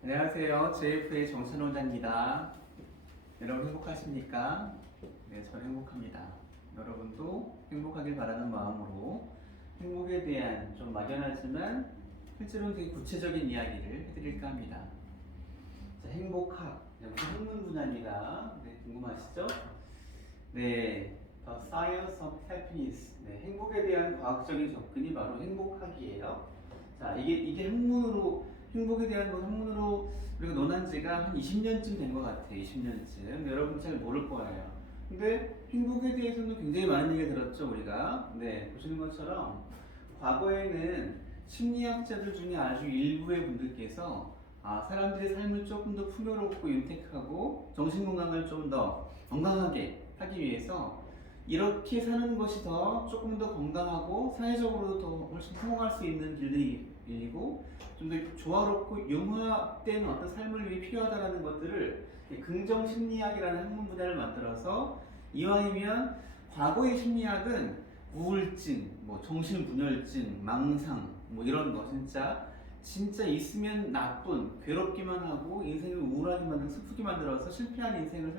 안녕하세요. JF의 정찬 원장입니다. 여러분 행복하십니까? 네, 저는 행복합니다. 여러분도 행복하길 바라는 마음으로 행복에 대한 좀 막연하지만 실제로는 되게 구체적인 이야기를 해드릴까 합니다. 자, 행복학, 무슨 학문 분야입니다. 네, 궁금하시죠? 네, The Science of Happiness. 네, 행복에 대한 과학적인 접근이 바로 행복학이에요. 자, 이게 행복에 대한 학문으로 우리가 논한 지가 한 20년쯤 된 것 같아요. 20년쯤. 여러분 잘 모를 거예요. 근데 행복에 대해서는 굉장히 많은 얘기 들었죠, 우리가. 네, 보시는 것처럼 과거에는 심리학자들 중에 아주 일부의 분들께서 사람들의 삶을 조금 더 풍요롭고 윤택하고 정신건강을 좀 더 건강하게 하기 위해서 이렇게 사는 것이 조금 더 건강하고 사회적으로도 더 훨씬 성공할 수 있는 길들이고 좀 더 조화롭고 융화된 어떤 삶을 위해 필요하다는 것들을 긍정심리학이라는 학문 분야를 만들어서 이왕이면 과거의 심리학은 우울증, 정신분열증, 망상 이런 거 진짜 있으면 나쁜, 괴롭기만 하고 인생을 우울하게 만들고 슬프게 만들어서 실패한 인생을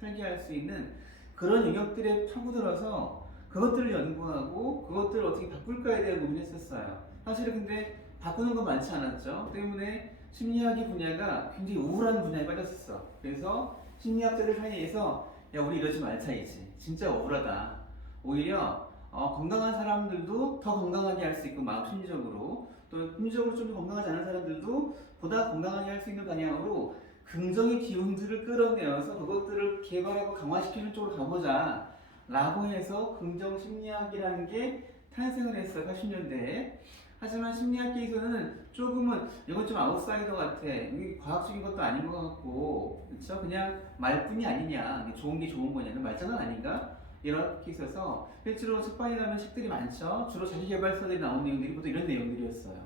살게 할 수 있는 그런 영역들에 파고들어서 그것들을 연구하고 그것들을 어떻게 바꿀까에 대한 고민을 했었어요. 사실은 근데 바꾸는 건 많지 않았죠. 때문에 심리학의 분야가 굉장히 우울한 분야에 빠졌었어. 그래서 심리학자들 사이에서 야, 우리 이러지 말자 이제. 진짜 우울하다. 오히려 건강한 사람들도 더 건강하게 할 수 있고 마음 심리적으로 또 심리적으로 좀 건강하지 않은 사람들도 보다 건강하게 할 수 있는 방향으로 긍정의 기운들을 끌어내어서 그것들을 개발하고 강화시키는 쪽으로 가보자 라고 해서 긍정심리학이라는 게 탄생을 했어요. 80년대에. 하지만 심리학계에서는 조금은 이건 좀 아웃사이더 같아. 이게 과학적인 것도 아닌 것 같고, 그쵸? 그냥 말뿐이 아니냐. 좋은 게 좋은 거냐는 말장난 아닌가? 이렇게 있어서 실제로 책방에 가면 책들이 많죠. 주로 자기개발서들이 나온 내용들이 보통 이런 내용들이었어요.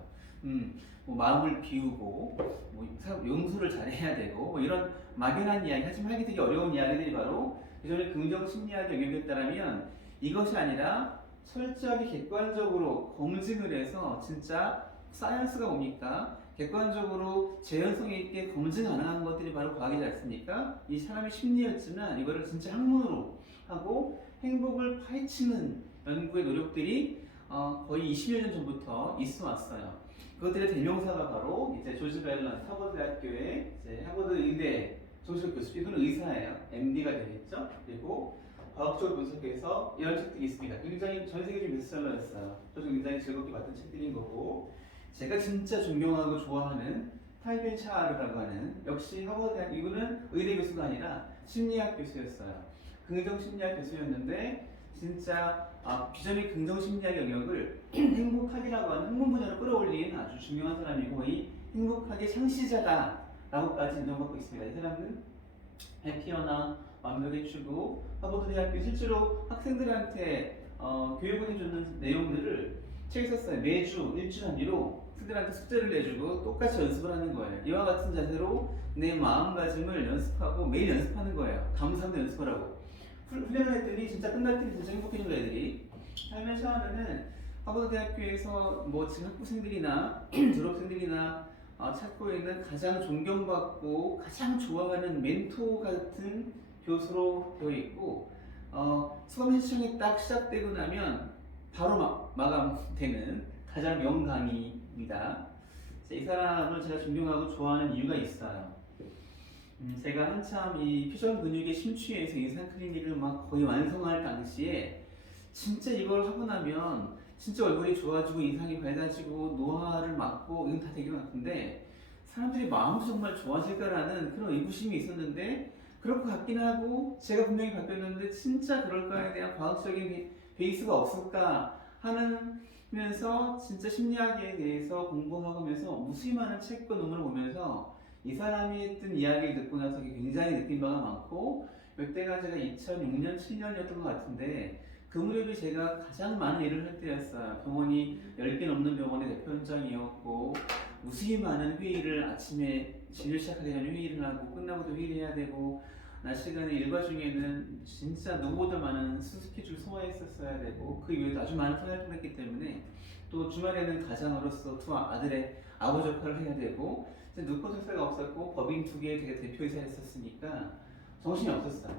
마음을 비우고, 용서를 잘해야 되고, 이런 막연한 이야기, 하지만 하기 되게 어려운 이야기들이 바로 기존의 긍정심리학 영역이었다면 이것이 아니라 철저하게 객관적으로 검증을 해서 진짜 사이언스가 뭡니까? 객관적으로 재현성 있게 검증 가능한 것들이 바로 과학이지 않습니까? 이 사람의 심리였지만 이거를 진짜 학문으로 하고 행복을 파헤치는 연구의 노력들이 거의 20여 년 전부터 있어 왔어요. 그것들의 대명사가 바로 이제 조지 밸런스 하버드대학교의 이제 하버드 의대 정식 교수, 이분은 의사예요. MD가 되겠죠. 그리고 과학적으로 분석해서 이런 책들이 있습니다. 굉장히 전 세계적인 베스트셀러였어요. 저도 굉장히 즐겁게 봤던 책들인 거고, 제가 진짜 존경하고 좋아하는 타이벤 차르라고 하는 역시 하버드 대학, 이분은 의대 교수가 아니라 심리학 교수였어요. 긍정심리학 교수였는데 진짜 비전의 긍정심리학 영역을 행복학이라고 하는 학문 분야로 끌어올린 아주 중요한 사람이고 거의 행복학의 창시자다라고까지 인정받고 있습니다. 이 사람은 해피어나 완벽의 추구, 하버드 대학교 실제로 학생들한테 교육을 해주는 내용들을 책에 썼어요. 매주 일주일 단위로 학생들한테 숙제를 내주고 똑같이 연습을 하는 거예요. 이와 같은 자세로 내 마음가짐을 연습하고 매일 연습하는 거예요. 감사하면 연습하라고. 훈련을 했더니 진짜 끝날 때 진짜 행복해진 거예요, 애들이. 삶의 샤워는 하버드 대학교에서 지금 학부생들이나 졸업생들이나 찾고 있는 가장 존경받고 가장 좋아하는 멘토 같은 교수로 되어 있고 수강 신청이 딱 시작되고 나면 바로 마감되는 가장 명강의입니다. 이 사람을 제가 존경하고 좋아하는 이유가 있어요. 제가 한참 이 퓨전 근육의 심취해서 인상 클리닉을 거의 완성할 당시에 진짜 이걸 하고 나면 진짜 얼굴이 좋아지고 인상이 밝아지고 노화를 막고 이건 다 되게 같은데 사람들이 마음도 정말 좋아질까라는 그런 의구심이 있었는데 그럴 것 같긴 하고 제가 분명히 바뀌었는데 진짜 그럴까에 대한 과학적인 베이스가 없을까 하면서 진짜 심리학에 대해서 공부하면서 무수히 많은 책과 논문을 보면서 이 사람이 했던 이야기를 듣고 나서 굉장히 느낀 바가 많고 이때가 제가 2006년, 7년이었던 것 같은데 그 무렵이 제가 가장 많은 일을 할 때였어요. 병원이 10개 넘는 병원의 대표원장이었고 무수히 많은 회의를 아침에 진료 시작하기 전에 회의를 하고 끝나고도 회의를 해야 되고 낮 시간에 일과 중에는 진짜 누구보다 많은 스케줄 소화했었어야 되고 그 이외에도 아주 많은 생활을 했기 때문에 또 주말에는 가장으로서 두 아들의 아버지 역할을 해야 되고 눈꽃 회사가 없었고 법인 두 개의 대표이사 했었으니까 정신이 없었어요.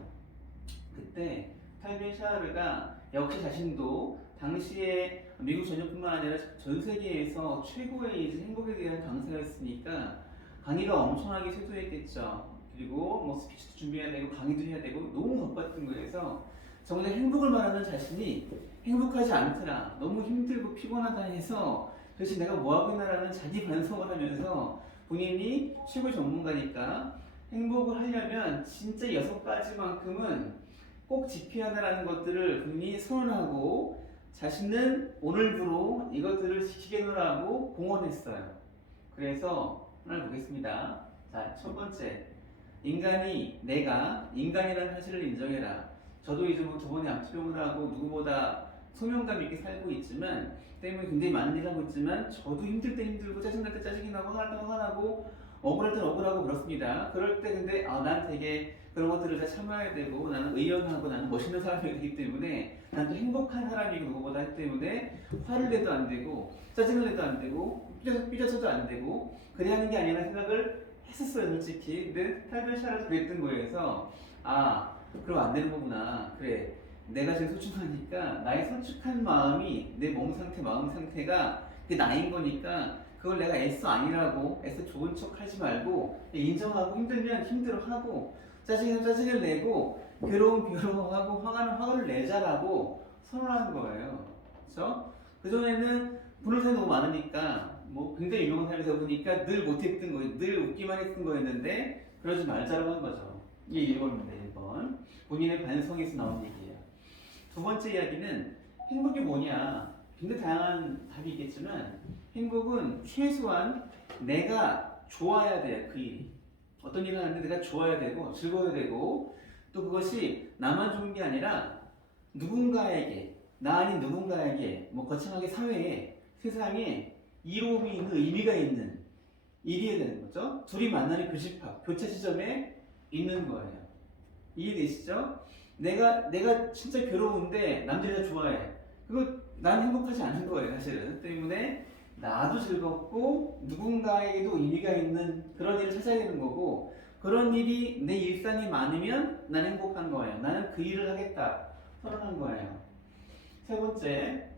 그때 탈빈 샤르가 역시 자신도 당시에 미국 전역뿐만 아니라 전 세계에서 최고의 이제 행복에 대한 강사가 있으니까 강의가 엄청나게 쇄도했겠죠. 그리고 뭐 스피치도 준비해야 되고 강의도 해야 되고 너무 바빴던 거에서 정작 행복을 말하는 자신이 행복하지 않더라, 너무 힘들고 피곤하다 해서 도대체 내가 뭐하고 있나라는 자기 반성을 하면서 본인이 최고 전문가니까 행복을 하려면 진짜 6가지만큼은 꼭 지켜야 한다는 것들을 본인이 선언하고 자신은 오늘부로 이것들을 지키겠노라고 공언했어요. 그래서 하나 보겠습니다. 자, 첫 번째, 내가 인간이라는 사실을 인정해라. 저도 이제 뭐 저번에 암투병을 하고 누구보다 소명감 있게 살고 있지만 때문에 굉장히 많은 일을 하고 있지만 저도 힘들 때 힘들고 짜증날 때 짜증이 나고 화날 때 화나고 억울할 땐 억울하고 그렇습니다. 그럴 때 근데 난 되게 그런 것들을 다 참아야 되고 나는 의연하고 나는 멋있는 사람이 되기 때문에 난 또 행복한 사람이고 누구보다 하기 때문에 화를 내도 안 되고 짜증을 내도 안 되고 삐져서도 안 되고 그래야 하는 게 아니라 생각을 했었어요, 솔직히. 근데 탈변샤를 그랬던 거에서 그럼 안 되는 거구나. 그래, 내가 지금 소중하니까 나의 솔직한 마음이 내 몸 상태, 마음 상태가 그게 나인 거니까 그걸 내가 애써 아니라고 애써 좋은 척 하지 말고 인정하고 힘들면 힘들어하고 짜증이면 짜증을 내고 괴로움 괴로워하고 화가는 화를 내자라고 선언하는 거예요. 그렇죠? 그전에는 분노사이 너무 많으니까 뭐 굉장히 유명한 사람에서 보니까 늘 못했던 거예요. 늘 웃기만 했던 거였는데 그러지 말자라고 한 거죠. 이게 1번입니다. 1번. 본인의 반성에서 나온 얘기예요. 두 번째 이야기는 행복이 뭐냐. 굉장히 다양한 답이 있겠지만 행복은 최소한 내가 좋아야 돼요. 그 일이. 어떤 일을 하는데 내가 좋아야 되고 즐거워야 되고 또 그것이 나만 좋은 게 아니라 누군가에게, 나 아닌 누군가에게, 뭐 거창하게 사회에, 세상에 이로움이 있는, 의미가 있는 일이어야 되는 거죠. 둘이 만나는 교집합, 교차 지점에 있는 거예요. 이해되시죠? 내가 진짜 괴로운데 남들이 다 좋아해. 그거 난 행복하지 않은 거예요, 사실은. 때문에 나도 즐겁고 누군가에게도 의미가 있는 그런 일을 찾아야 되는 거고 그런 일이 내 일상에 많으면 난 행복한 거예요. 나는 그 일을 하겠다. 선언한 거예요. 세 번째,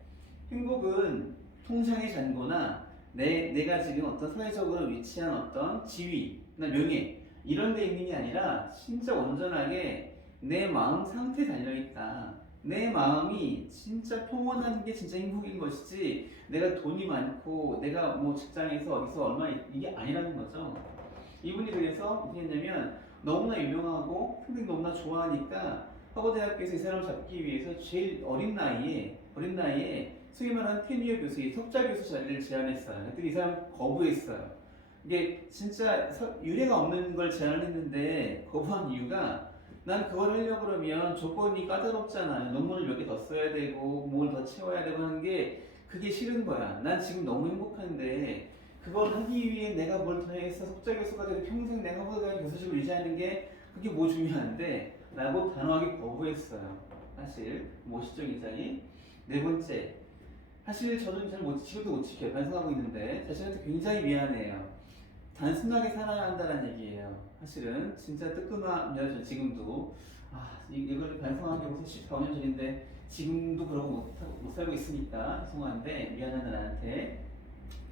행복은 통장의 잔고나 내가 지금 어떤 사회적으로 위치한 어떤 지위나 명예 이런 데 있는 게 아니라 진짜 온전하게 내 마음 상태에 달려있다. 내 마음이 진짜 평온한 게 진짜 행복인 것이지 내가 돈이 많고 내가 뭐 직장에서 어디서 얼마 이게 아니라는 거죠. 이분이 그래서 어떻게 했냐면 너무나 유명하고 평생 너무나 좋아하니까 하버드대학교에서 이 사람을 잡기 위해서 제일 어린 나이에 소위 말하는 테니어 교수, 석자 교수 자리를 제안했어요. 그랬더니 이 사람 거부했어요. 이게 진짜 유례가 없는 걸 제안했는데 거부한 이유가 난 그걸 하려고 그러면 조건이 까다롭잖아요. 논문을 몇 개 더 써야 되고 뭘 더 채워야 되고 하는 게 그게 싫은 거야. 난 지금 너무 행복한데 그걸 하기 위해 내가 뭘 더 해서 석자 교수가 돼도 평생 내가 하버드 교수직을 유지하는 게 그게 뭐 중요한데 라고 단호하게 거부했어요. 사실 모시적 인상이. 네 번째, 사실 저는 지금도 못 지켜요. 반성하고 있는데 자신한테 굉장히 미안해요. 단순하게 살아야 한다는 얘기예요. 사실은 진짜 뜨끔합니다. 지금도 이걸 반성하기 벌써 14년 전인데 지금도 그러고 못 살고 있으니까 죄송한데 미안하다 나한테.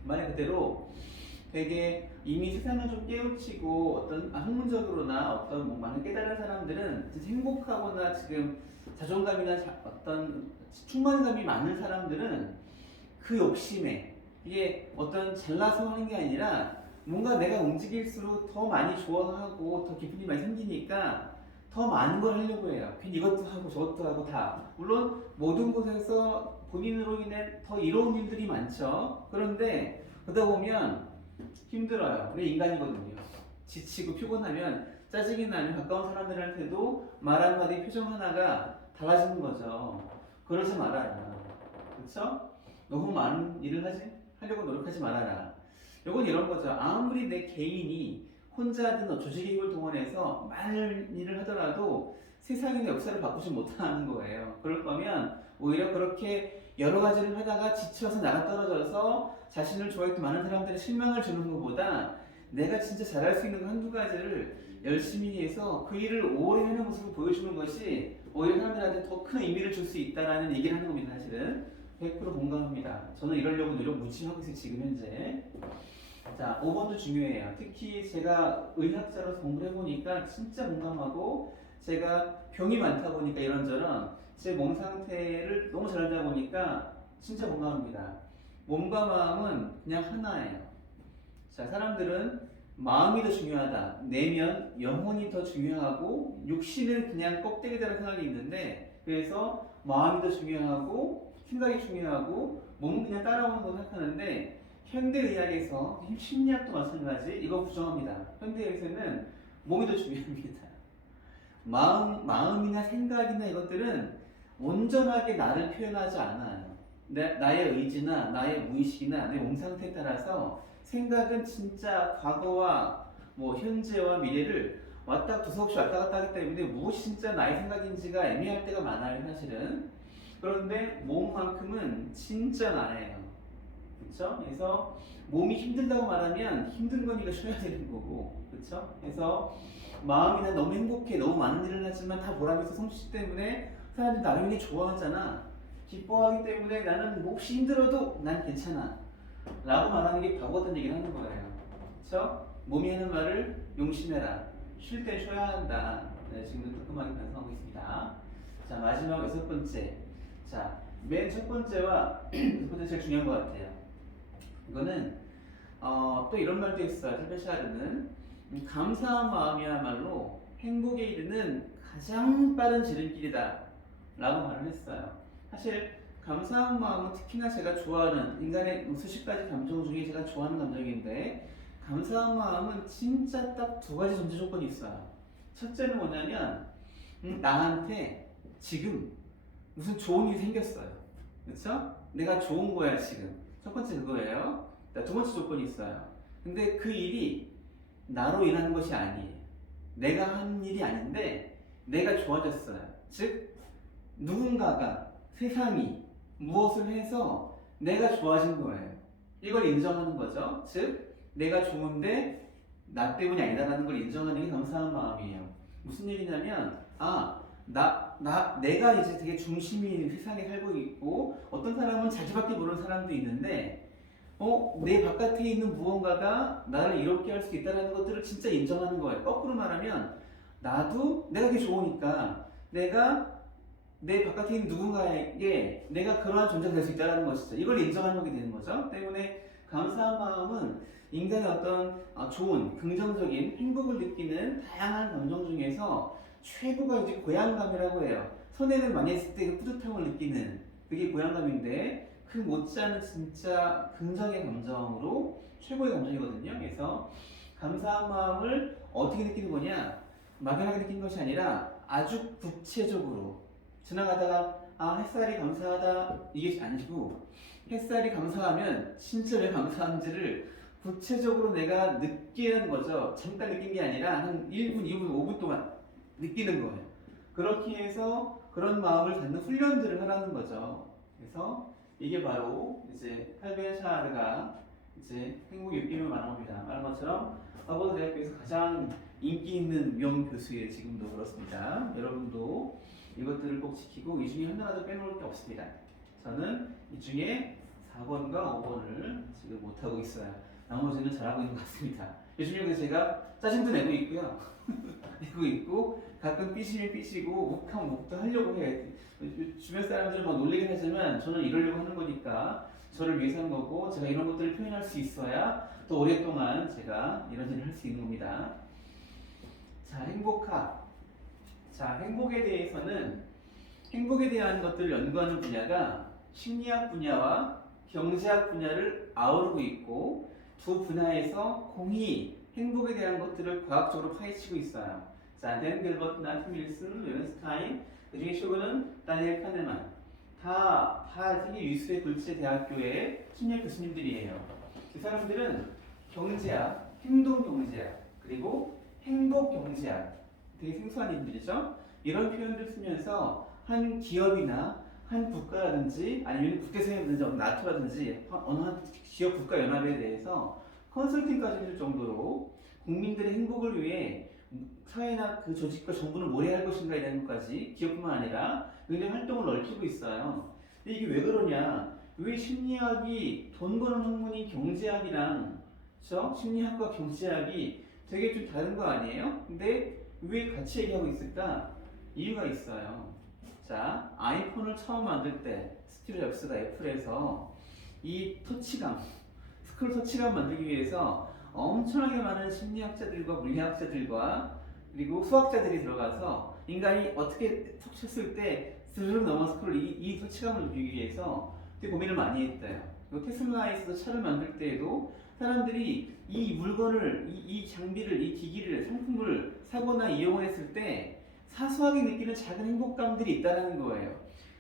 말 그대로 되게 이미 세상을 좀 깨우치고 어떤 학문적으로나 어떤 뭐 많은 깨달은 사람들은 진짜 행복하거나 지금 자존감이나 어떤 충만감이 많은 사람들은 그 욕심에 이게 어떤 잘나서 하는 게 아니라 뭔가 내가 움직일수록 더 많이 좋아하고 더 기쁨이 많이 생기니까 더 많은 걸 하려고 해요. 괜히 이것도 하고 저것도 하고 다. 물론 모든 곳에서 본인으로 인해 더 이로운 일들이 많죠. 그런데 그러다 보면 힘들어요. 우리 인간이거든요. 지치고 피곤하면 짜증이 나면 가까운 사람들한테도 말 한마디 표정 하나가 달라지는 거죠. 그러지 말아라. 그렇죠? 너무 많은 일을 하려고 노력하지 말아라. 이건 이런 거죠. 아무리 내 개인이 혼자 하든 조직의 힘을 동원해서 많은 일을 하더라도 세상의 역사를 바꾸지 못하는 거예요. 그럴 거면 오히려 그렇게 여러 가지를 하다가 지쳐서 나가 떨어져서 자신을 좋아했던 많은 사람들의 실망을 주는 것보다 내가 진짜 잘할 수 있는 거 한두 가지를 열심히 해서 그 일을 오래 하는 모습을 보여주는 것이 오히려 사람들한테 더 큰 의미를 줄 수 있다라는 얘기를 하는 겁니다. 사실은 100% 공감합니다. 저는 이러려고 노력 무지 하고 있어요. 지금 현재. 자, 5번도 중요해요. 특히 제가 의학자로서 공부를 해보니까 진짜 공감하고 제가 병이 많다 보니까 이런저런 제 몸 상태를 너무 잘 알다 보니까 진짜 공감합니다. 몸과 마음은 그냥 하나예요. 자, 사람들은 마음이 더 중요하다. 내면, 영혼이 더 중요하고 육신은 그냥 껍데기다라는 생각이 있는데 그래서 마음이 더 중요하고 생각이 중요하고 몸은 그냥 따라오는 거 생각하는데 현대의학에서 심리학도 마찬가지 이거 부정합니다. 현대의학에서는 몸이 더 중요합니다. 마음이나 생각이나 이것들은 온전하게 나를 표현하지 않아요. 나의 의지나 나의 무의식이나 내 몸 상태에 따라서 생각은 진짜 과거와 뭐 현재와 미래를 왔다 두서없이 왔다 갔다 하기 때문에 무엇이 진짜 나의 생각인지가 애매할 때가 많아요, 사실은. 그런데 몸만큼은 진짜 나예요. 그렇죠? 그래서 몸이 힘들다고 말하면 힘든 건 네가 쉬어야 되는 거고, 그렇죠? 그래서 마음이 난 너무 행복해, 너무 많은 일을 하지만 다 보람있어 성취 때문에 사람들이 나를 굉장히 좋아하잖아. 기뻐하기 때문에 나는 몹시 힘들어도 난 괜찮아. 라고 말하는 게 바보 같은 얘기를 하는 거예요. 그렇죠? 몸이 하는 말을 용심해라. 쉴 때 쉬어야 한다. 네, 지금도 뜨끔하게 반성하고 있습니다. 자, 마지막 6번째. 자, 맨 첫 번째와 6번째 제일 중요한 것 같아요. 이거는 또 이런 말도 있어요. 텔베샤르는 감사한 마음이야말로 행복에 이르는 가장 빠른 지름길이다 라고 말을 했어요. 사실 감사한 마음은 특히나 제가 좋아하는 인간의 수십 가지 감정 중에 제가 좋아하는 감정인데 감사한 마음은 진짜 딱 두 가지 전제 조건이 있어요. 첫째는 뭐냐면 나한테 지금 무슨 좋은 일이 생겼어요. 그렇죠? 내가 좋은 거야 지금. 첫 번째 그거예요. 두 번째 조건이 있어요. 근데 그 일이 나로 인한 것이 아니에요. 내가 한 일이 아닌데 내가 좋아졌어요. 즉 누군가가 세상이 무엇을 해서 내가 좋아진 거예요. 이걸 인정하는 거죠. 즉 내가 좋은데 나 때문이 아니다라는 걸 인정하는 게 감사한 마음이에요. 무슨 얘기냐면 내가 이제 되게 중심인 세상에 살고 있고 어떤 사람은 자기밖에 모르는 사람도 있는데 내 바깥에 있는 무언가가 나를 이롭게 할 수 있다는 것들을 진짜 인정하는 거예요. 거꾸로 말하면 나도 내가 그게 좋으니까 내가 내 바깥에 있는 누군가에게 내가 그러한 존재가 될 수 있다는 것이죠. 이걸 인정하는 거게 되는 거죠. 때문에 감사한 마음은 인간의 어떤 좋은, 긍정적인 행복을 느끼는 다양한 감정 중에서 최고가 이제 고향감이라고 해요. 선행을 많이 했을 때 그 뿌듯함을 느끼는 그게 고향감인데 그 못지않은 진짜 긍정의 감정으로 최고의 감정이거든요. 그래서 감사한 마음을 어떻게 느끼는 거냐? 막연하게 느끼는 것이 아니라 아주 구체적으로 지나가다가 햇살이 감사하다 이게 아니고 햇살이 감사하면 진짜 왜 감사한지를 구체적으로 내가 느끼는 거죠. 잠깐 느낀 게 아니라 한 1분, 2분, 5분 동안 느끼는 거예요. 그렇게 해서 그런 마음을 갖는 훈련들을 하라는 거죠. 그래서 이게 바로 이제 탈베샤르가 이제 행복 6개명을 말한 겁니다. 말한 것처럼 하버드 대학교에서 가장 인기 있는 명교수예요. 지금도 그렇습니다. 여러분도 이것들을 꼭 지키고 이 중에 하나라도 빼놓을 게 없습니다. 저는 이 중에 4번과 5번을 지금 못하고 있어요. 나머지는 잘하고 있는 것 같습니다. 요즘에 그래서 제가 짜증도 내고 있고요. 내고 있고 가끔 삐지면 삐지고 욱하면 욱도 하려고 해요. 주변 사람들은 막 놀리긴 하지만 저는 이러려고 하는 거니까 저를 위해서 하는 거고 제가 이런 것들을 표현할 수 있어야 또 오랫동안 제가 이런 일을 할 수 있는 겁니다. 자, 행복학. 자, 행복에 대해서는 행복에 대한 것들을 연구하는 분야가 심리학 분야와 경제학 분야를 아우르고 있고 두 분야에서 공히 행복에 대한 것들을 과학적으로 파헤치고 있어요. 자, 댄 길버트, 나트 밀슨, 웨른스타인, 그 중에 최고는 다니엘 카네만. 다 세계 유수의 불체 대학교의 심리학 교수님들이에요. 그 사람들은 경제학, 행동 경제학, 그리고 행복 경제학. 되게 생소한 이름들이죠. 이런 표현들 쓰면서 한 기업이나 한 국가라든지 아니면 국제사회라든지 나토라든지 어느 한 지역 국가 연합에 대해서 컨설팅까지 해줄 정도로 국민들의 행복을 위해 사회나 그 조직과 정부는 뭘 해야 할 것인가에 대한 것까지 기업뿐만 아니라 굉장히 활동을 넓히고 있어요. 근데 이게 왜 그러냐? 왜 심리학이 돈 버는 학문인 경제학이랑 그렇죠? 심리학과 경제학이 되게 좀 다른 거 아니에요? 근데 왜 같이 얘기하고 있을까? 이유가 있어요. 자, 아이폰을 처음 만들 때 스티브 잡스가 애플에서 이 터치감, 스크롤 터치감 만들기 위해서 엄청나게 많은 심리학자들과 물리학자들과 그리고 수학자들이 들어가서 인간이 어떻게 툭 쳤을 때 스르륵 넘어 스크롤 이 터치감을 느끼기 위해서 되게 고민을 많이 했대요. 테슬라에서 차를 만들 때에도 사람들이 이 물건을, 이 장비를, 이 기기를, 상품을 사거나 이용을 했을 때 사소하게 느끼는 작은 행복감들이 있다는 거예요.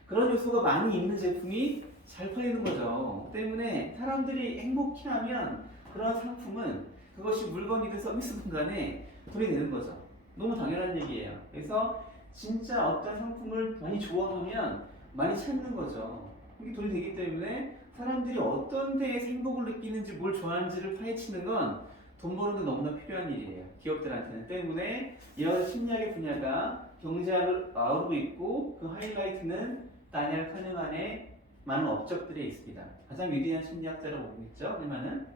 그런 요소가 많이 있는 제품이 잘 팔리는 거죠. 때문에 사람들이 행복해하면 그런 상품은 그것이 물건이든 서비스든 간에 돈이 되는 거죠. 너무 당연한 얘기예요. 그래서 진짜 어떤 상품을 많이 좋아하면 많이 찾는 거죠. 이게 돈이 되기 때문에 사람들이 어떤 데에 행복을 느끼는지 뭘 좋아하는지를 파헤치는 건 돈 버는 데 너무나 필요한 일이에요. 기업들한테는. 때문에 이런 심리학의 분야가 경제학을 아우르고 있고 그 하이라이트는 다니엘 카네만의 많은 업적들에 있습니다. 가장 위대한 심리학자라고 보겠죠. 카네만은.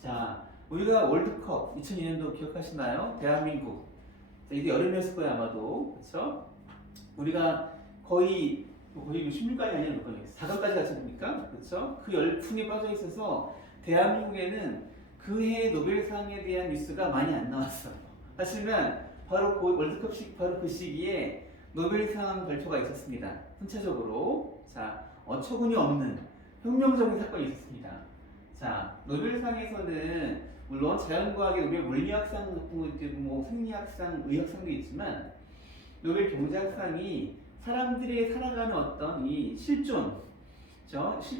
자, 우리가 월드컵 2002년도 기억하시나요? 대한민국. 자, 이게 여름이었을 거예요 아마도. 그렇죠? 우리가 거의 16강이 아니라 몇 강이었어요? 4강까지 갔지 않습니까? 그렇죠? 그 열풍에 빠져 있어서 대한민국에는 그 해 노벨상에 대한 뉴스가 많이 안 나왔어요. 사실은 바로 그 월드컵 바로 그 시기에 노벨상 발표가 있었습니다. 순차적으로. 자, 어처구니 없는 혁명적인 사건이 있었습니다. 자, 노벨상에서는 물론 자연과학의 노벨 물리학상 같은 것도 있고 뭐 생리학상, 의학상도 있지만 노벨 경제학상이 사람들이 살아가는 어떤 이 실존,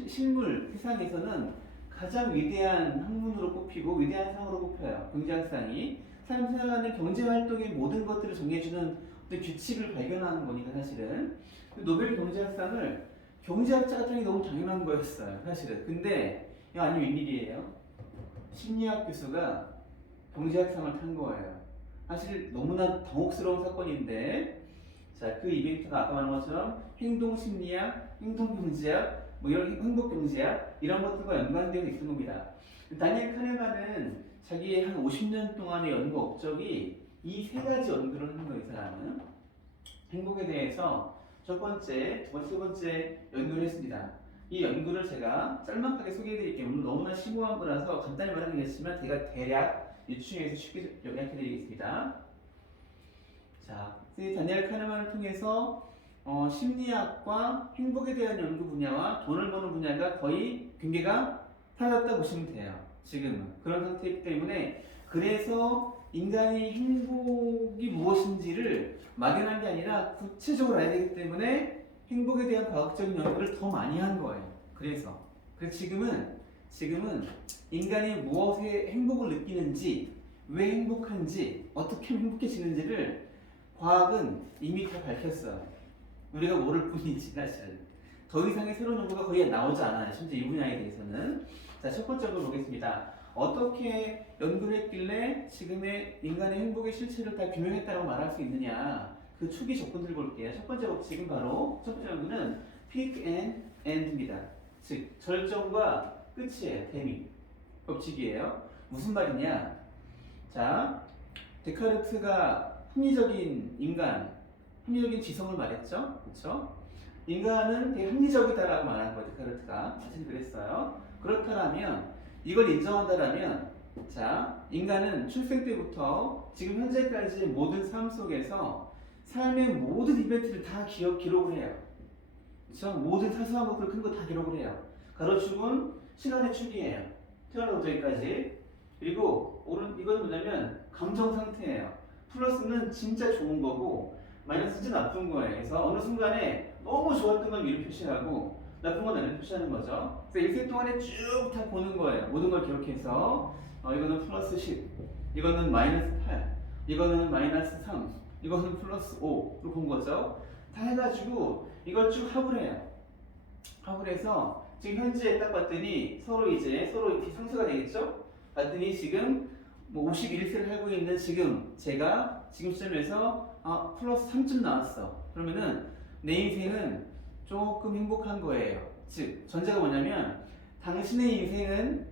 실물 세상에서는 가장 위대한 학문으로 꼽히고 위대한 상으로 꼽혀요. 경제학상이 사람 살아가는 경제 활동의 모든 것들을 정해주는 어떤 규칙을 발견하는 거니까 사실은 노벨 경제학상을 경제학자가 타는 게 너무 당연한 거였어요. 사실은. 근데 아니 웬일이에요? 심리학 교수가 경제학상을 탄 거예요. 사실 너무나 당혹스러운 사건인데 자, 그 이벤트가 아까 말한 것처럼 행동심리학, 행동경제학, 뭐 이런 행복경제학 이런 것들과 연관되어 있는 겁니다. 다니엘 카네만은 자기의 한 50년 동안의 연구 업적이 이 세 가지 연구를 하는 거예요. 이 사람은 행복에 대해서 첫 번째, 두 번째, 세 번째 연구를 했습니다. 이 연구를 제가 짤막하게 소개해드릴게요. 물론 너무나 심오한 거라서 간단히 말하겠지만 제가 대략 유추해서 쉽게 요약해드리겠습니다. 자, 다니엘 카네만을 통해서 심리학과 행복에 대한 연구 분야와 돈을 버는 분야가 거의 경계가 사라졌다 보시면 돼요. 지금은 그런 상태이기 때문에 그래서 인간이 행복이 무엇인지를 막연한 게 아니라 구체적으로 알아야 되기 때문에 행복에 대한 과학적인 연구를 더 많이 한 거예요. 그래서 지금은 인간이 무엇에 행복을 느끼는지, 왜 행복한지, 어떻게 행복해지는지를 과학은 이미 다 밝혔어요. 우리가 모를 뿐이지 사실은. 더 이상의 새로운 연구가 거의 나오지 않아요. 심지어 이 분야에 대해서는. 자, 첫 번째로 보겠습니다. 어떻게 연구를 했길래 지금의 인간의 행복의 실체를 다 규명했다고 말할 수 있느냐. 그 초기 접근들 볼게요. 첫 번째 법칙은 바로 첫 번째 연구는 peak and end입니다. 즉 절정과 끝이에요. 대미 법칙이에요. 무슨 말이냐? 자, 데카르트가 합리적인 인간, 합리적인 지성을 말했죠. 그렇죠? 인간은 되게 합리적이다라고 말한 거예요. 데카르트가 사실 그랬어요. 그렇다면 이걸 인정한다라면 자, 인간은 출생 때부터 지금 현재까지의 모든 삶 속에서 삶의 모든 이벤트를 다 기록을 해요. 그렇죠? 모든 사소한 것들 큰 거 다 기록을 해요. 가로축은 시간의 축이에요. 태어나부터 여기까지. 그리고 이건 뭐냐면 감정 상태예요. 플러스는 진짜 좋은 거고 마이너스는 나쁜 거예요. 그래서 어느 순간에 너무 좋았던 건 위로 표시하고 나쁜 건 아래로 표시하는 거죠. 그래서 일생 동안에 쭉 다 보는 거예요. 모든 걸 기록해서 이거는 플러스 10, 이거는 마이너스 8, 이거는 마이너스 3, 이거는 플러스 5로 본 거죠. 다 해가지고 이걸 쭉 합을 해요. 합을 해서 지금 현재 딱 봤더니 서로 이렇게 상수가 되겠죠? 봤더니 지금 뭐 51세를 살고 있는 지금 제가 지금 시점에서 플러스 3쯤 나왔어. 그러면은 내 인생은 조금 행복한 거예요. 즉 전제가 뭐냐면 당신의 인생은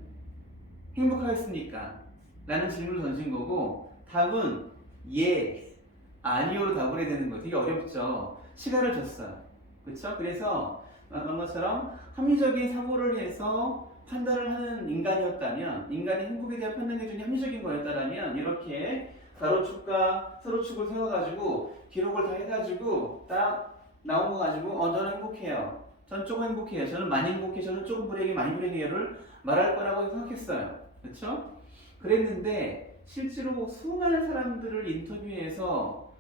행복하겠습니까? 라는 질문을 던진 거고 답은 예, 아니오로 답을 해야 되는 거 되게 어렵죠. 시간을 줬어요. 그렇죠? 그래서 그런 것처럼 합리적인 사고를 해서 판단을 하는 인간이었다면, 인간이 행복에 대한 판단 기준이 합리적인 거였다면 이렇게 가로축과 세로축을 세워가지고 기록을 다 해가지고 딱 나온 거 가지고 저는 행복해요. 전 조금 행복해요. 저는 많이 행복해요. 저는 조금 불행해, 많이 불행해요를 말할 거라고 생각했어요. 그렇죠? 그랬는데 실제로 수많은 사람들을 인터뷰해서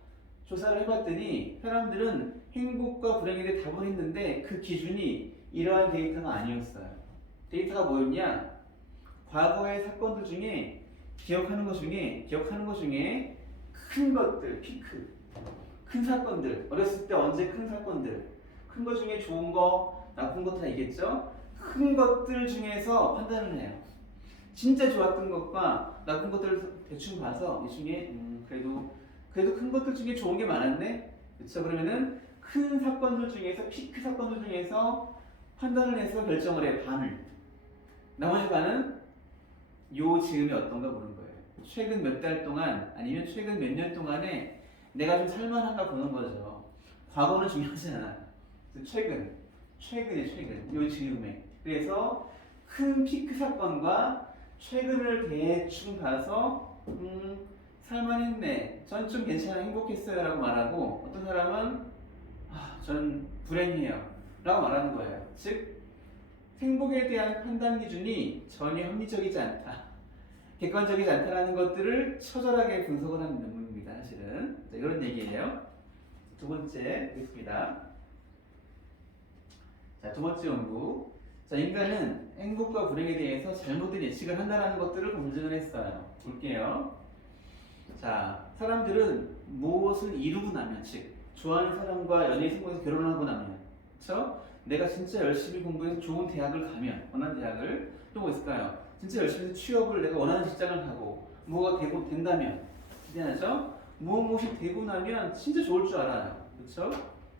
조사를 해봤더니 사람들은 행복과 불행에 대해 답을 했는데 그 기준이 이러한 데이터가 아니었어요. 데이터가 뭐였냐? 과거의 사건들 중에 기억하는 것 중에 큰 것들, 피크, 큰 사건들, 어렸을 때 언제 큰 사건들, 큰 것 중에 좋은 거, 나쁜 거 다 있겠죠? 큰 것들 중에서 판단을 해요. 진짜 좋았던 것과 나쁜 것들을 대충 봐서 이 중에 그래도 큰 것들 중에 좋은 게 많았네? 그쵸? 그러면은 큰 사건들 중에서, 피크 사건들 중에서 판단을 해서 결정을 해, 반을. 나머지 반은 요 즈음이 어떤가 보는 거예요. 최근 몇 달 동안 아니면 최근 몇 년 동안에 내가 좀 살만한가 보는 거죠. 과거는 중요하지 않아. 최근 요 즈음에. 그래서 큰 피크 사건과 최근을 대충 봐서 살만했네. 전 좀 괜찮아, 행복했어요 라고 말하고 어떤 사람은 전 불행해요 라고 말하는 거예요. 즉 행복에 대한 판단 기준이 전혀 합리적이지 않다, 객관적이지 않다라는 것들을 처절하게 분석을 하는 논문입니다. 사실은 자, 이런 얘기예요. 두 번째 보겠습니다. 자, 두 번째 연구. 자, 인간은 행복과 불행에 대해서 잘못된 예측을 한다는 것들을 검증을 했어요. 볼게요. 자, 사람들은 무엇을 이루고 나면, 즉 좋아하는 사람과 연애 성공해서 결혼하고 나면, 그렇죠? 내가 진짜 열심히 공부해서 좋은 대학을 가면, 원하는 대학을, 또 뭐 있을까요? 진짜 열심히 해서 취업을 내가 원하는 직장을 가고 뭐가 되고 된다면, 기대하죠? 무엇이 되고 나면 진짜 좋을 줄 알아요. 그렇죠?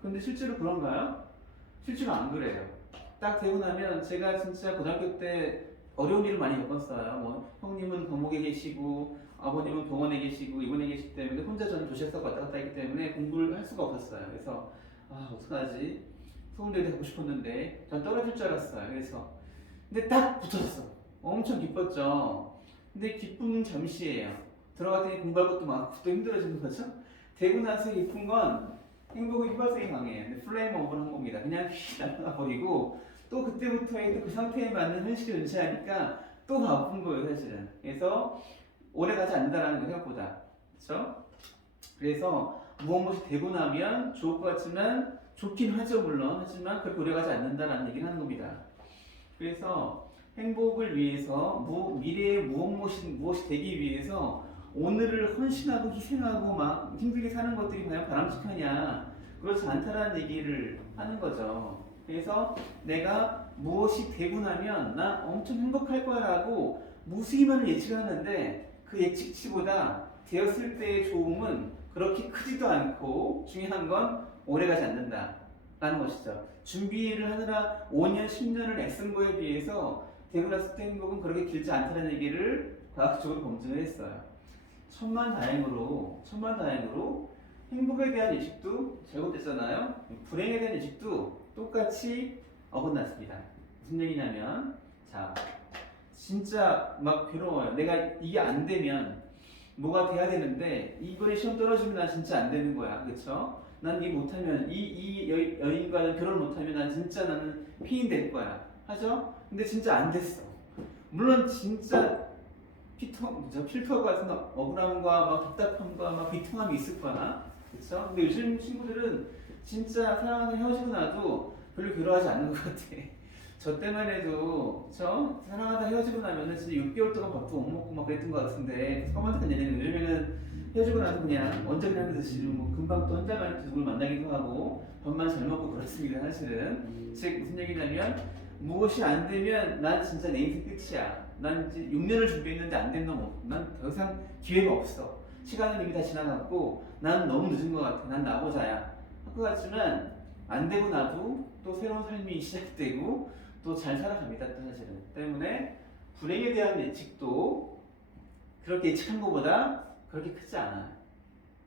근데 실제로 그런가요? 실제로 안 그래요. 딱 되고 나면 제가 진짜 고등학교 때 어려운 일을 많이 겪었어요. 뭐 형님은 감옥에 계시고 아버님은 병원에 계시고 입원해 계시기 때문에 혼자 저는 도시에서 왔다 갔다 했기 때문에 공부를 할 수가 없었어요. 그래서 어떡하지? 서울대에 가고 싶었는데 전 떨어질 줄 알았어요. 그래서 근데 딱 붙었어. 엄청 기뻤죠. 근데 기쁨은 잠시예요. 들어갔더니 공부할 것도 많고 또 힘들어지는 거죠. 되고 나서 기쁜 건 행복은 휘발성이 강해요. 근데 플레임 오버를 한 겁니다. 그냥 날아가 버리고 또 그때부터 그 상태에 맞는 현실을 연체하니까 또 바쁜 거예요, 사실은. 그래서 오래 가지 않는다라는 거 생각보다. 그렇죠? 그래서 무엇이 되고 나면 좋을 것 같지만 좋긴 하죠, 물론. 하지만 그렇게 오래 가지 않는다라는 얘기를 하는 겁니다. 그래서 행복을 위해서 미래에 무엇이 되기 위해서 오늘을 헌신하고 희생하고 막 힘들게 사는 것들이 과연 바람직하냐, 그렇지 않다라는 얘기를 하는 거죠. 그래서 내가 무엇이 되고 나면 나 엄청 행복할 거야 라고 무수히만을 예측하는데 그 예측치보다 되었을 때의 좋음은 그렇게 크지도 않고 중요한 건 오래가지 않는다 라는 것이죠. 준비를 하느라 5년, 10년을 애쓴 거에 비해서 되고 났을 때 행복은 그렇게 길지 않다는 얘기를 과학적으로 검증을 했어요. 천만다행으로 행복에 대한 예측도 잘못됐잖아요. 불행에 대한 예측도 똑같이 어긋났습니다. 무슨 얘기냐면, 자, 진짜 막 괴로워요. 내가 이게 안 되면 뭐가 돼야 되는데 이번에 시험 떨어지면 난 진짜 안 되는 거야, 그렇죠? 난 이게 못하면 이 여인과 결혼 못하면 난 진짜 나는 피인 될 거야, 하죠? 근데 진짜 안 됐어. 물론 진짜 필터 같은 억울함과 막 답답함과 막 비통함이 있을 거야, 그렇죠? 근데 요즘 친구들은 진짜 사랑하는 헤어지고 나도 별로 괴로워하지 않는 것 같아. 저 때만 해도 사랑하다 헤어지고 나면은 진짜 6개월 동안 밥도 못 먹고 막 그랬던 것 같은데 서만득한 얘기는 요즘에는 헤어지고 나서 그냥 언제 그냥 듯이 뭐 금방 또 혼자만 누굴 만나기도 하고 밥만 잘 먹고 그렇습니다 사실은. 즉 무슨 얘기냐면 무엇이 안 되면 난 진짜 내 인생 끝이야. 난 이제 6년을 준비했는데 안 된 놈 없고 난 더 이상 기회가 없어. 시간은 이미 다 지나갔고 난 너무 늦은 것 같아. 난 나보자야. 할 것 같지만 안 되고 나도 또 새로운 삶이 시작되고 또 잘 살아갑니다. 또 사실은. 때문에 불행에 대한 예측도 그렇게 예측한 것보다 그렇게 크지 않아요.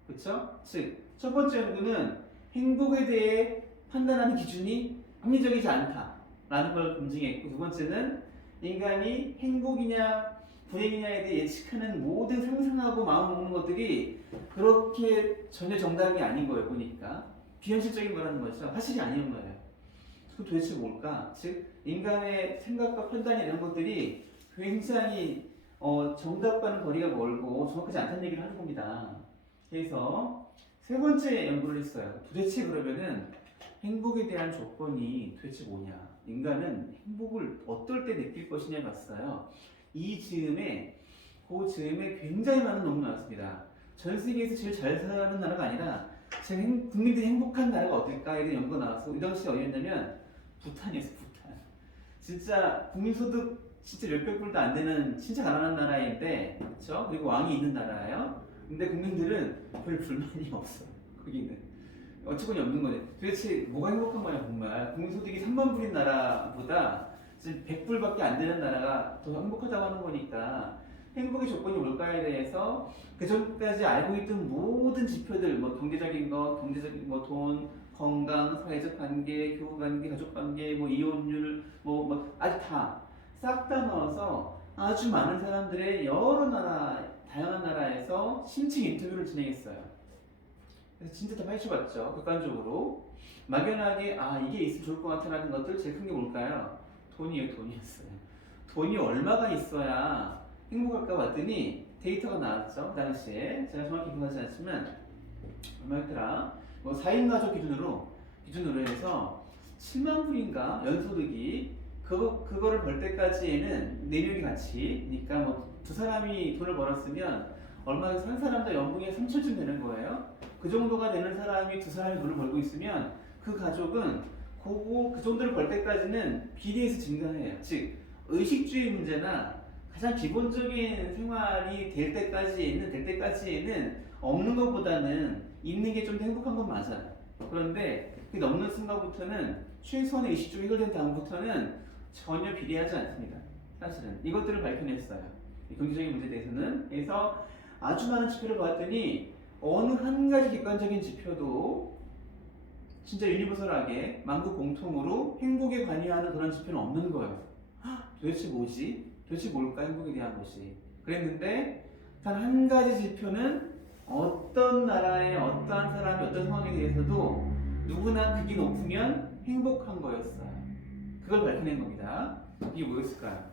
그렇죠? 즉, 첫 번째 연구는 행복에 대해 판단하는 기준이 합리적이지 않다라는 걸 검증했고, 두 번째는 인간이 행복이냐 불행이냐에 대해 예측하는 모든 상상하고 마음 먹는 것들이 그렇게 전혀 정답이 아닌 거예요. 보니까 비현실적인 거라는 거죠. 사실이 아닌 거예요. 그 도대체 뭘까? 즉 인간의 생각과 판단이 이런 것들이 굉장히 정답과는 거리가 멀고 정확하지 않다는 얘기를 하는 겁니다. 그래서 세 번째 연구를 했어요. 도대체 그러면은 행복에 대한 조건이 도대체 뭐냐? 인간은 행복을 어떨 때 느낄 것이냐 봤어요. 그 즈음에 굉장히 많은 논문이 나왔습니다. 전 세계에서 제일 잘 사는 나라가 아니라 국민들이 행복한 나라가 어떨까에 대한 연구가 나와서 이 당시에 어디였냐면 부탄이었어. 부탄. 진짜 국민소득 진짜 몇백 불도 안 되는 진짜 가난한 나라인데, 그렇죠? 그리고 왕이 있는 나라예요. 근데 국민들은 별 불만이 없어. 거기는 어처구니 없는 거네. 도대체 뭐가 행복한 거냐 정말. 국민소득이 3만 불인 나라보다 지금 100불밖에 안 되는 나라가 더 행복하다고 하는 거니까 행복의 조건이 뭘까에 대해서 그 전까지 알고 있던 모든 지표들, 뭐 경제적인 뭐 돈, 건강, 사회적 관계, 교우 관계, 가족 관계, 뭐 이혼율, 뭐 아주 싹 다 넣어서 아주 많은 사람들의 여러 나라, 다양한 나라에서 심층 인터뷰를 진행했어요. 그래서 진짜 다 파헤쳐봤죠. 객관적으로 막연하게 이게 있으면 좋을 것 같아라는 것들 제일 큰 게 뭘까요? 돈이었어요. 돈이 얼마가 있어야 행복할까 봤더니 데이터가 나왔죠. 그 당시에 제가 정확히 기억하지 않지만 얼마였더라? 뭐 4인 가족 기준으로 해서 7만 불인가 연소득이 그거를 벌 때까지에는 4명이 같이, 그러니까 뭐 두 사람이 돈을 벌었으면 얼마에서 한 사람당 연봉이 3천쯤 되는 거예요. 그 정도가 되는 사람이 두 사람이 돈을 벌고 있으면 그 가족은 그 정도를 벌 때까지는 비례해서 증가해요. 즉 의식주의 문제나 가장 기본적인 생활이 될 때까지에는 없는 것보다는 있는 게 좀 더 행복한 건 맞아요. 그런데 그 넘는 순간부터는 최소한의 의식주의 해결된 다음부터는 전혀 비례하지 않습니다. 사실은 이것들을 밝혀냈어요. 경제적인 문제에 대해서는. 그래서 아주 많은 지표를 봤더니 어느 한 가지 객관적인 지표도 진짜 유니버설하게 만국 공통으로 행복에 관여하는 그런 지표는 없는 거예요. 도대체 뭐지? 도대체 뭘까 행복에 대한 것이? 그랬는데 단 한 가지 지표는 어떤 나라의 어떠한 사람이 어떤 상황에 대해서도 누구나 극이 높으면 행복한 거였어요. 그걸 밝혀낸 겁니다. 이게 뭐였을까요?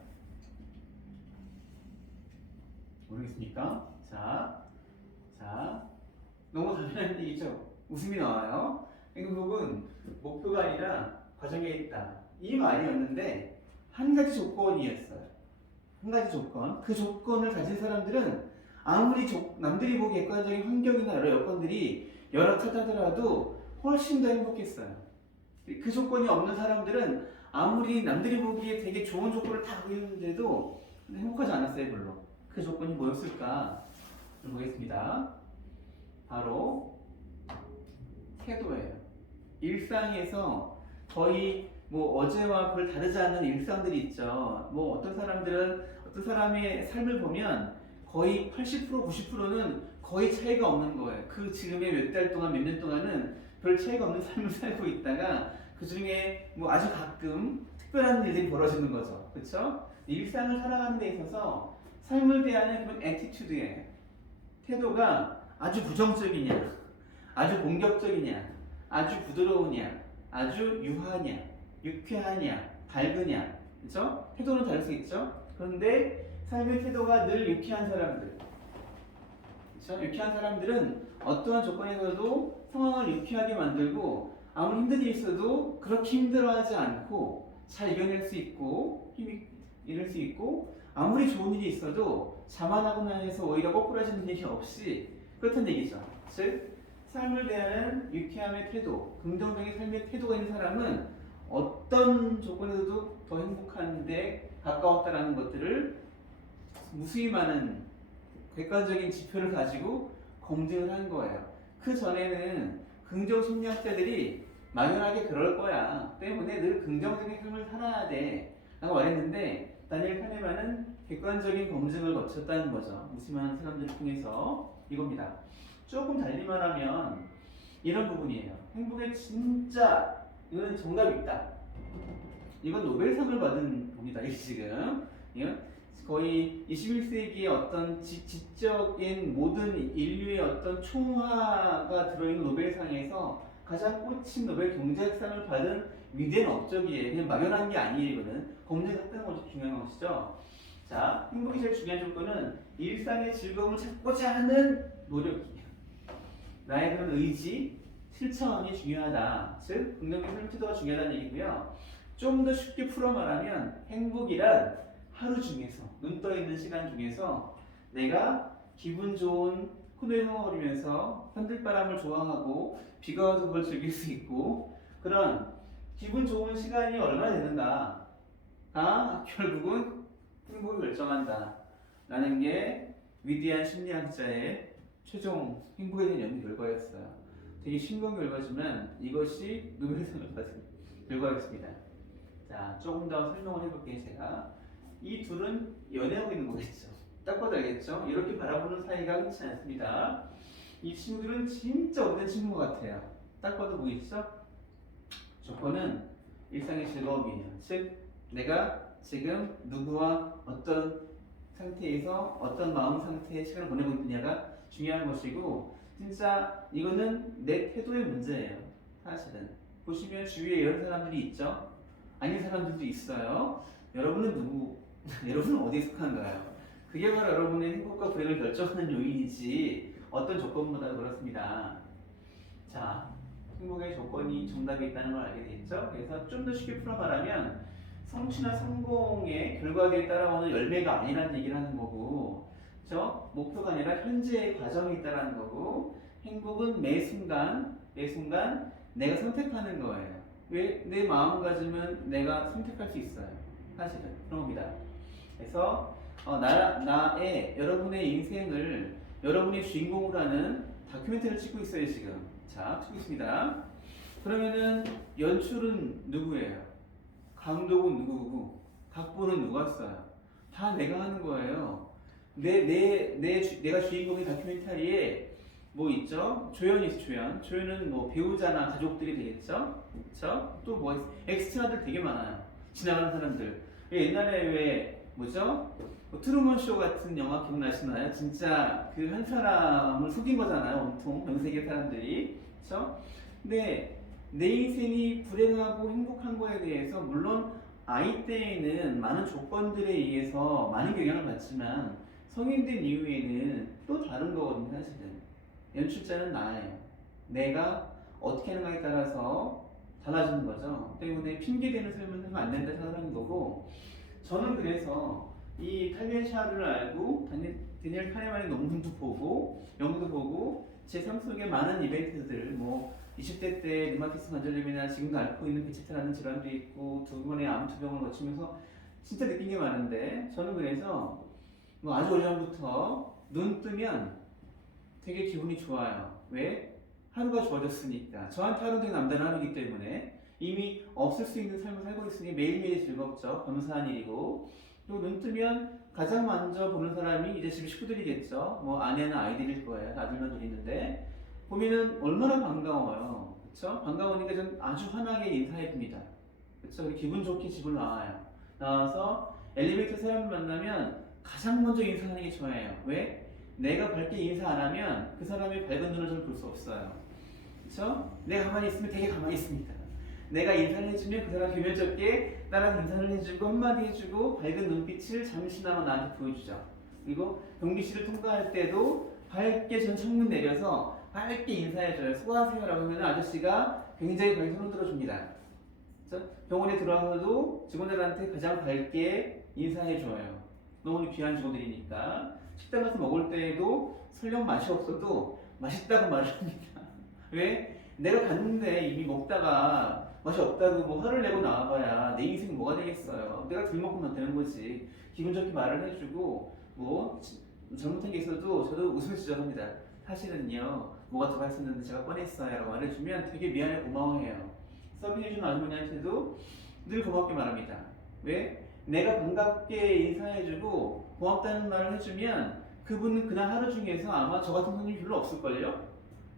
모르겠습니까? 자, 너무 당연한 얘기죠. 웃음이 나와요. 행복은 목표가 아니라 과정에 있다. 이 말이었는데 한 가지 조건이었어요. 한 가지 조건. 그 조건을 가진 사람들은 아무리 남들이 보기 객관적인 환경이나 여러 여건들이 열악하더라도 훨씬 더 행복했어요. 그 조건이 없는 사람들은 아무리 남들이 보기에 되게 좋은 조건을 다 보였는데도 행복하지 않았어요, 별로. 그 조건이 뭐였을까? 보겠습니다. 바로 태도예요. 일상에서 거의 뭐 어제와 별 다르지 않는 일상들이 있죠. 뭐 어떤 사람의 삶을 보면 거의 80% 90%는 거의 차이가 없는 거예요. 그 지금의 몇 달 동안 몇 년 동안은 별 차이가 없는 삶을 살고 있다가 그 중에 뭐 아주 가끔 특별한 일들이 벌어지는 거죠. 그렇죠? 일상을 살아가는 데 있어서 삶을 대하는 그런 애티튜드예요. 태도가 아주 부정적이냐, 아주 공격적이냐, 아주 부드러우냐, 아주 유하냐, 유쾌하냐, 밝으냐, 그렇죠? 태도는 다를 수 있죠. 그런데 삶의 태도가 늘 유쾌한 사람들, 그렇죠? 유쾌한 사람들은 어떠한 조건에서도 상황을 유쾌하게 만들고 아무리 힘든 일이 있어도 그렇게 힘들어하지 않고 잘 이겨낼 수 있고 힘이 잃을 수 있고 아무리 좋은 일이 있어도 자만하거나 해서 오히려 꼬꾸라지는 일이 없이 그렇다는 얘기죠. 즉 삶을 대하는 유쾌함의 태도, 긍정적인 삶의 태도가 있는 사람은 어떤 조건에서도 더 행복한데 가까웠다라는 것들을 무수히 많은 객관적인 지표를 가지고 검증을 한 거예요. 그 전에는 긍정 심리학자들이 막연하게 그럴 거야 때문에 늘 긍정적인 삶을 살아야 돼 라고 말했는데 다니엘 카네만은 객관적인 검증을 거쳤다는 거죠. 무수히 많은 사람들을 통해서 이겁니다. 조금 달리 말하면 이런 부분이에요. 행복에 진짜 이거는 정답이 있다. 이건 노벨상을 받은 겁니다. 이게 지금 거의 21세기의 어떤 지적인 모든 인류의 어떤 총화가 들어있는 노벨상에서 가장 꽂힌 노벨 경제학상을 받은 위대한 업적이에요. 그냥 막연한 게 아니에요. 이거는 검증했다는 것이 중요한 것이죠. 자, 행복이 제일 중요한 조건은 일상의 즐거움을 찾고자 하는 노력이에요. 나의 그런 의지, 실천이 중요하다. 즉, 긍정적인 삶의 태도가 중요하다는 얘기고요. 좀 더 쉽게 풀어 말하면 행복이란 하루 중에서, 눈 떠 있는 시간 중에서 내가 기분 좋은 코너에 흥얼거리면서 산들바람을 좋아하고 비가 와도 그걸 즐길 수 있고 그런 기분 좋은 시간이 얼마나 되는가가 결국은 행복을 결정한다 라는 게 위대한 심리학자의 최종 행복에 대한 연구 결과였어요. 되게 싱거운 결과지만 이것이 노벨상을 받은 결과였습니다. 자, 조금 더 설명을 해볼게요. 제가 이 둘은 연애하고 있는 거겠죠. 딱 봐도 알겠죠? 이렇게 바라보는 사이가 흔치 않습니다. 이 친구들은 진짜 오랜 친구 같아요. 딱 봐도 보이시죠? 조건은 일상의 즐거움이에요. 즉, 내가 지금 누구와 어떤 상태에서 어떤 마음 상태의 시간을 보내고 있느냐가 중요한 것이고 진짜 이거는 내 태도의 문제예요. 사실은 보시면 주위에 이런 사람들이 있죠. 아닌 사람들도 있어요. 여러분은 누구? 여러분은 어디에 속한가요? 그게 바로 여러분의 행복과 불행을 결정하는 요인이지 어떤 조건보다 그렇습니다. 자, 행복의 조건이 정답이 있다는 걸 알게 됐죠? 그래서 좀 더 쉽게 풀어 말하면 성취나 성공의 결과에 따라오는 열매가 아니라는 얘기를 하는 거고 그렇죠? 목표가 아니라 현재의 과정이 있다는 거고 행복은 매 순간 내가 선택하는 거예요. 왜? 내 마음가짐은 내가 선택할 수 있어요. 사실은 그런 겁니다. 그래서 나의 여러분의 인생을 여러분이 주인공으로 하는 다큐멘터리를 찍고 있어요 지금. 자, 찍고 있습니다. 그러면은 연출은 누구예요? 감독은 누구고 각본은 누가 써요? 다 내가 하는 거예요. 내가 주인공인 다큐멘터리에 뭐 있죠? 조연이 있어, 조연은 뭐 배우자나 가족들이 되겠죠? 그쵸? 또 뭐 엑스트라들 되게 많아요. 지나가는 사람들. 옛날에 왜 뭐죠? 뭐 트루먼 쇼 같은 영화 기억나시나요? 진짜 그 한 사람을 속인 거잖아요. 온통 전 세계 사람들이. 그쵸? 근데 내 인생이 불행하고 행복한 거에 대해서 물론 아이 때에는 많은 조건들에 의해서 많은 영향을 받지만 성인 된 이후에는 또 다른 거거든요. 사실은 연출자는 나예요. 내가 어떻게 하는가에 따라서 달라지는 거죠. 때문에 핑계대는 삶을 살면 안 된다 생각하는 거고 저는 그래서 이 탈리안 샤르를 알고 다니엘 카네만의 논문도 보고 연구도 보고 제 삶 속에 많은 이벤트들 뭐 20대 때 류마티스 관절염이나 지금도 앓고 있는 베체타라는 질환도 있고 두 번의 암 투병을 거치면서 진짜 느낀 게 많은데 저는 그래서 뭐 아주 오래전부터 눈 뜨면 되게 기분이 좋아요. 왜? 하루가 좋아졌으니까. 저한테 하루는 되게 남다른 하루이기 때문에 이미 없을 수 있는 삶을 살고 있으니 매일매일 즐겁죠. 감사한 일이고 또 눈 뜨면 가장 먼저 보는 사람이 이제 집 식구들이겠죠. 뭐 아내나 아이들일 거예요. 아들만 둘 있는데 보면은 얼마나 반가워요. 그렇죠? 반가우니까 전 아주 환하게 인사해 줍니다. 그렇죠? 기분 좋게 집을 나와요. 나와서 엘리베이터 사람 만나면 가장 먼저 인사하는 게 저예요. 왜? 내가 밝게 인사 안 하면 그 사람의 밝은 눈을 좀 볼 수 없어요. 그렇죠? 내가 가만히 있으면 되게 가만히 있습니다. 내가 인사를 해주면 그 사람 기면적게 따라서 인사를 해주고 한마디 해주고 밝은 눈빛을 잠시나마 나한테 보여주죠. 그리고 경비실을 통과할 때도 밝게 전 창문 내려서 밝게 인사해줘요. 수고하세요라고 하면 아저씨가 굉장히 밝게 손을 들어줍니다. 그래서 병원에 들어와서도 직원들한테 가장 밝게 인사해줘요. 너무 귀한 직원들이니까. 식당 가서 먹을 때에도 설령 맛이 없어도 맛있다고 말을 합니다. 왜? 내가 갔는데 이미 먹다가 맛이 없다고 뭐 화를 내고 나와봐야 내 인생이 뭐가 되겠어요. 내가 덜 먹으면 되는 거지. 기분 좋게 말을 해주고 뭐 잘못한 게 있어도 저도 웃으면서 지적합니다. 사실은요 뭐가 더 맛있었는데 제가 꺼냈어요 라고 말해주면 되게 미안해 고마워해요. 서빙해주는 아주머니한테도 늘 고맙게 말합니다. 왜? 내가 반갑게 인사해주고 고맙다는 말을 해주면 그분은 그날 하루 중에서 아마 저 같은 손님이 별로 없을걸요?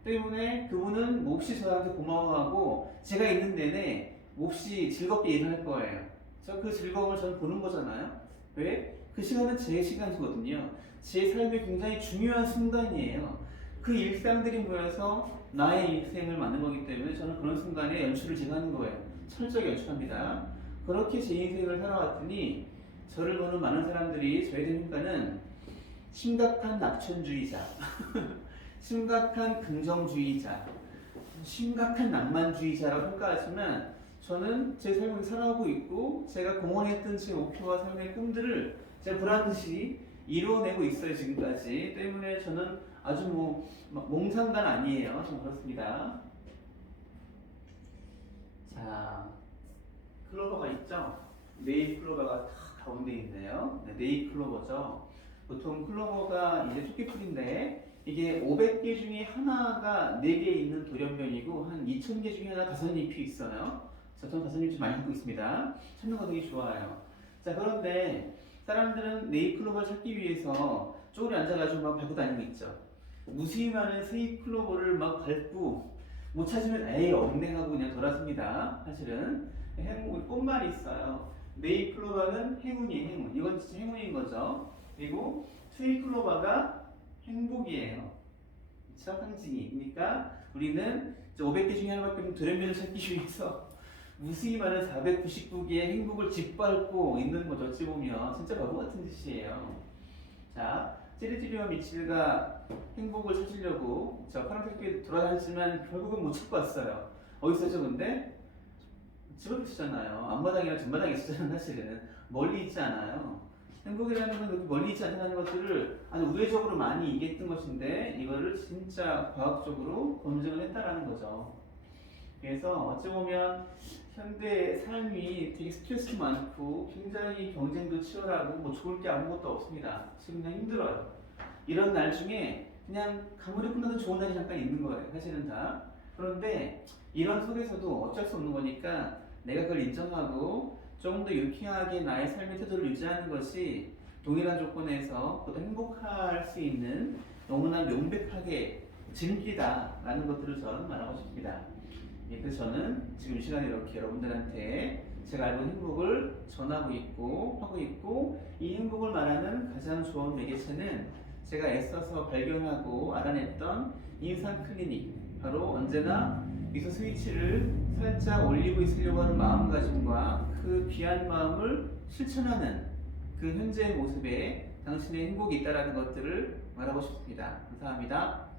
때문에 그분은 몹시 저한테 고마워하고 제가 있는 내내 몹시 즐겁게 일할 거예요. 저 그 즐거움을 저는 보는 거잖아요. 왜? 그 시간은 제 시간이거든요. 제 삶의 굉장히 중요한 순간이에요. 그 일상들이 모여서 나의 인생을 만든 거기 때문에 저는 그런 순간에 연출을 제가 하는 거예요. 철저하게 연출합니다. 그렇게 제 인생을 살아왔더니 저를 보는 많은 사람들이 저에 대한 평가는 심각한 낙천주의자, 심각한 긍정주의자, 심각한 낭만주의자라고 평가하지만 저는 제 삶을 살아오고 있고 제가 공언했던 제 목표와 삶의 꿈들을 제가 보란듯이 이루어내고 있어요 지금까지. 때문에 저는 아주 뭐 몽상관 아니에요. 좀 그렇습니다. 자, 클로버가 있죠? 네잎 클로버가 다 가운데 있네요. 네, 네잎 클로버죠. 보통 클로버가 이제 토끼풀인데 이게 500개 중에 하나가 4개 있는 돌연변이고 한 2000개 중에 하나 가선잎이 있어요. 저는 가선잎 좀 많이 갖고 있습니다. 찾는 거 되게 좋아요. 자, 그런데 사람들은 네잎 클로버를 찾기 위해서 쪼그려 앉아가지고 막 밟고 다니고 있죠. 무수히 많은 세잎 클로버를 막 밟고 못 찾으면 에이 없네 하고 그냥 돌아섭니다. 사실은 꽃말이 있어요. 네잎 클로버는 행운이에요. 행운. 이건 진짜 행운인 거죠. 그리고 트윗 클로버가 행복이에요. 그렇죠? 상징이. 그러니까 우리는 500개 중에 하나밖에 없는 돌연변을 찾기 위해서 무수히 많은 499개의 행복을 짓밟고 있는 거죠. 어찌 보면 진짜 바보 같은 짓이에요. 자, 찌리찌리와 미칠가 행복을 찾으려고 저 파란색에 돌아다녔지만 결국은 못 찾고 왔어요. 어디서 있었죠 근데? 집 앞에 있었잖아요. 앞마당이나 뒷마당에 있었잖아요. 사실은 멀리 있지 않아요. 행복이라는 건 그렇게 멀리 있지 않다는 것들을 아주 우회적으로 많이 얘기했던 것인데 이거를 진짜 과학적으로 검증을 했다라는 거죠. 그래서 어찌 보면 현대 삶이 되게 스트레스 많고 굉장히 경쟁도 치열하고 뭐 좋을 게 아무것도 없습니다. 지금 그냥 힘들어요. 이런 날 중에 그냥 가물이 끝나도 좋은 날이 잠깐 있는 거예요. 사실은 다. 그런데 이런 속에서도 어쩔 수 없는 거니까 내가 그걸 인정하고 조금 더 유쾌하게 나의 삶의 태도를 유지하는 것이 동일한 조건에서 보다 행복할 수 있는 너무나 명백하게 지름길이다라는 것들을 저는 말하고 싶습니다. 그래서 저는 지금 이 시간에 이렇게 여러분들한테 제가 알고 있는 행복을 전하고 있고 하고 있고 이 행복을 말하는 가장 좋은 매개체는 제가 애써서 발견하고 알아냈던 인상 클리닉 바로 언제나 미소 스위치를 살짝 올리고 있으려고 하는 마음가짐과 그 귀한 마음을 실천하는 그 현재의 모습에 당신의 행복이 있다는 것들을 말하고 싶습니다. 감사합니다.